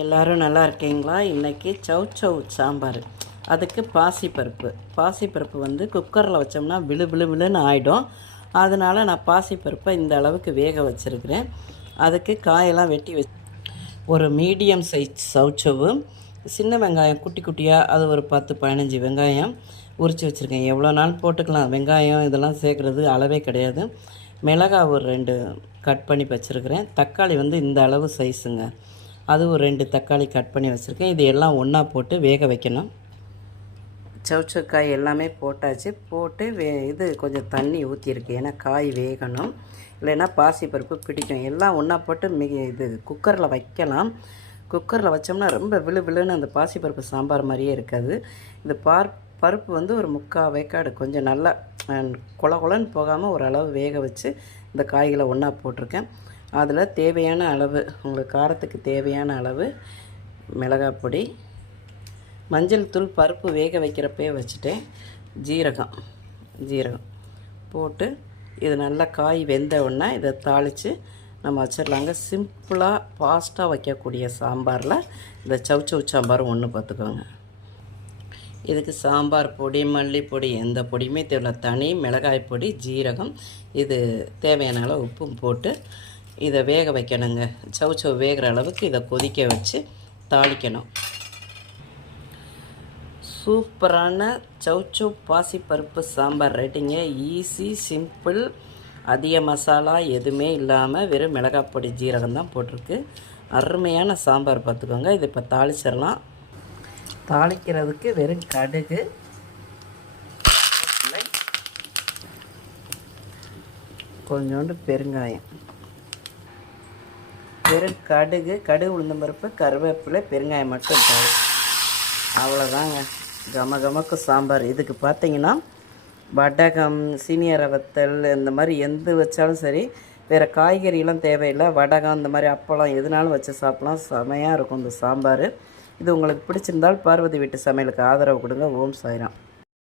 எல்லோரும் நல்லா இருக்கீங்களா? இன்றைக்கி சௌ சாம்பார். அதுக்கு பாசிப்பருப்பு வந்து குக்கரில் வச்சோம்னா விழுன்னு ஆகிடும். அதனால் நான் பாசிப்பருப்பை இந்த அளவுக்கு வேக வச்சுருக்கிறேன். அதுக்கு காயெல்லாம் வெட்டி ஒரு மீடியம் சைஸ் சௌச்சவு, சின்ன வெங்காயம் குட்டி குட்டியாக அது ஒரு 10-15 வெங்காயம் உரித்து வச்சுருக்கேன். எவ்வளோ நாள் போட்டுக்கலாம், வெங்காயம் இதெல்லாம் சேர்க்குறது அளவே கிடையாது. மிளகாய் ஒரு 2 கட் பண்ணி வச்சுருக்கிறேன். தக்காளி வந்து இந்த அளவு சைஸுங்க, அது ஒரு 2 தக்காளி கட் பண்ணி வச்சுருக்கேன். இது எல்லாம் ஒன்றா போட்டு வேக வைக்கணும். சவுச்சக்காய் எல்லாமே போட்டாச்சு. போட்டு இது கொஞ்சம் தண்ணி ஊற்றிருக்கு, ஏன்னா காய் வேகணும், இல்லைன்னா பாசிப்பருப்பு பிடிக்கும். எல்லாம் ஒன்றா போட்டு இது குக்கரில் வைக்கலாம். குக்கரில் வச்சோம்னா ரொம்ப விழுன்னு அந்த பாசிப்பருப்பு சாம்பார் மாதிரியே இருக்காது. இது பருப்பு வந்து ஒரு 3/4 வேக்காடு கொஞ்சம் நல்லா கொலன்னு போகாமல் ஓரளவு வேக வச்சு இந்த காய்களை ஒன்றா போட்டிருக்கேன். அதில் தேவையான அளவு, உங்களுக்கு காரத்துக்கு தேவையான அளவு மிளகாய் பொடி, மஞ்சள் தூள், பருப்பு வேக வைக்கிறப்பே வச்சுட்டேன், ஜீரகம் போட்டு இது நல்லா காய் வெந்த உடனே இதை தாளித்து நம்ம வச்சிடலாங்க. சிம்பிளாக ஃபாஸ்ட்டாக வைக்கக்கூடிய சாம்பாரில் இந்த சௌ சாம்பார் ஒன்று பார்த்துக்கோங்க. இதுக்கு சாம்பார் பொடி, மல்லிப்பொடி எந்த பொடியுமே தேவையில்லை. தனி மிளகாய் பொடி, ஜீரகம், இது தேவையான அளவு உப்பும் போட்டு இதை வேக வைக்கணுங்க. சௌ வேகிற அளவுக்கு இதை கொதிக்க வச்சு தாளிக்கணும். சூப்பரான சௌ பாசிப்பருப்பு சாம்பார் ரெடிங்க. ஈஸி, சிம்பிள், அதிக மசாலா எதுவுமே இல்லாமல் வெறும் மிளகாய் பொடி, ஜீரகம் தான் போட்டிருக்கு. அருமையான சாம்பார் பார்த்துக்கோங்க. இது இப்போ தாளிச்சிடலாம். தாளிக்கிறதுக்கு வெறும் கடுகு, கொஞ்சோண்டு பெருங்காயம், வெறும் கடுகு உளுந்தம்பருப்பு, கருவேப்பிலை, பெருங்காயம் மட்டும் தாளி. அவ்வளோதாங்க, கமக்கு சாம்பார். இதுக்கு பார்த்தீங்கன்னா வடகம், சீனியரை வத்தல், இந்த மாதிரி எந்த வச்சாலும் சரி, வேறு காய்கறியெல்லாம் தேவையில்லை. வடகம் இந்த மாதிரி அப்பளம் எதுனாலும் வச்சு சாப்பிட்லாம். செமையாக இருக்கும் இந்த சாம்பார். இது உங்களுக்கு பிடிச்சிருந்தால் பார்வதி வீட்டு சமையலுக்கு ஆதரவு கொடுங்க. ஓம் சாய்ராம்.